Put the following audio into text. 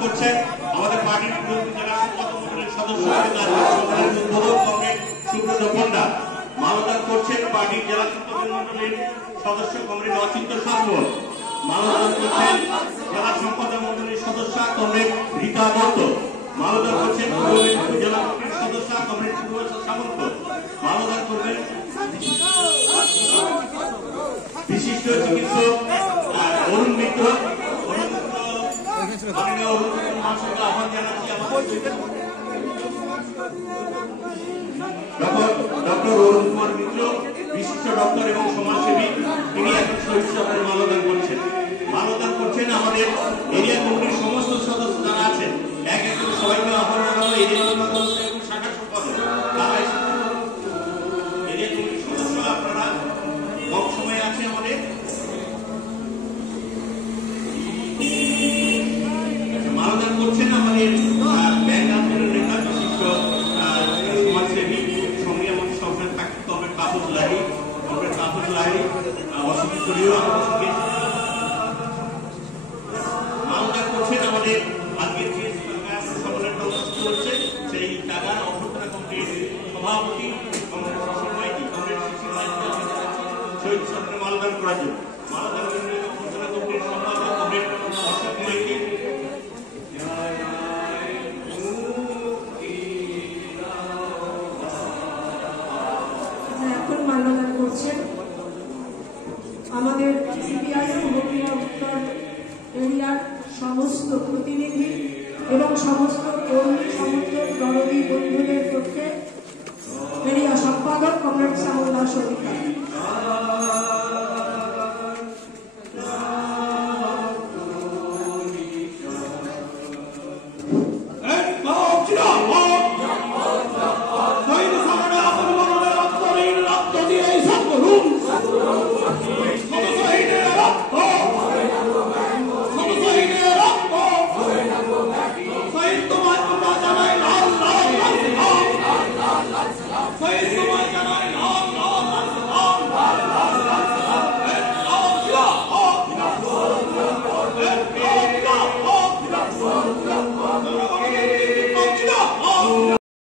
করছেন আমাদের পার্টির জেলা মন্ডলীর সদস্য সুব্রত পণ্ডা। মানদান করছেন পার্টির জেলা মন্ডলীর সদস্য কমরেড অচিন্ত সামল। মানদান করছেন জেলা সম্পাদক মন্ডলীর সদস্য কমরেড রীতা দত্ত। মানদান করছেন জেলা কমিটির সদস্য কমরেড পূর্বাচল সামন্ত। মানদান করবেন বিশিষ্ট চিকিৎসক অরুণ মিত্র। আহ্বান জানাচ্ছি ডক্টর অরুণ কুমার মিত্র, বিশিষ্ট ডক্টর এবং সমাজসেবী, তিনি এখন শহীদ সভায় মাল্যদান করছেন। মাল্যদান করছেন আমাদের এরিয়া কমিটির সমস্ত সদস্য যারা আছেন। এক এক করে সবাইকে আহ্বান জানাবো। এরিয়া এবং শাখা সম্পাদক তারা এরিয়া কমিটির সদস্য, আপনারা কম সময় আছে আমাদের। মাল্যদান করছেন আমাদের ব্যাংক আন্দোলনের নেতা, বিশিষ্ট সমাজসেবী, সঙ্গে আমাদের সবসময় থাকতে হবে কাপুর লাহি, অসুবিধা মাল্যদান করছেন আমাদের আজকের যে সম্মেলনটা অনুষ্ঠিত হচ্ছে সেই টাকা অভ্যর্থনা কমিটির সভাপতি কমরেড শহীদ সভায় মাল্যদান করার জন্য। মাল্যদান অভ্যর্থনা কমিটির সম্পাদক কমরেড অশোক মাইতি। এখন মাল্যদান করছেন আমাদের সিপিআইএম উত্তর এরিয়ার সমস্ত প্রতিনিধি এবং সমস্ত কর্মী সমর্থক দরদী বন্ধুদের পক্ষে এরিয়া সম্পাদক কমরেড শ্যামল দাস অধিকারী। শহীদ